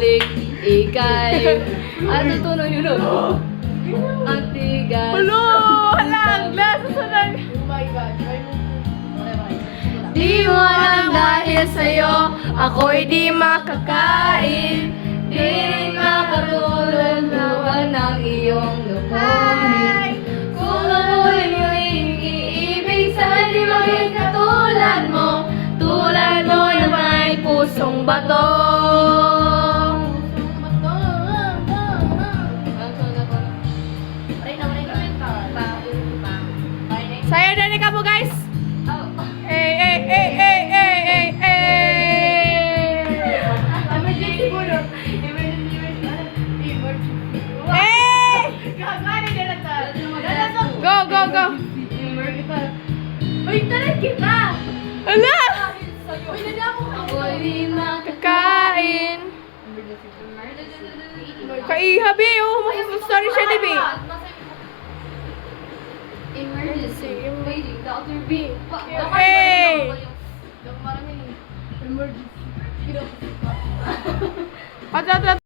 balik, ikay. Ano to no yun? Ang tigas. Hello! Halang! Glass! Susunod! Di mo alam dahil sa'yo, ako'y di makakain. Di rin makatulog naman ng iyong lukuhin. Kung ako'y muling iibig, sana di maging katulad mo. Tulad mo na may pusong bato. Saya dari kamu guys! Eh, eh, eh, eh, eh, eh, eh! Eh! Go, go, go! Uy, tara kita! Ala! Uy, nada ako. Ako'y di Kakain! Kaiha, be! Oh, sorry siya, di, be! Emergency. Waiting, Dr. B. Hey! Emergency. At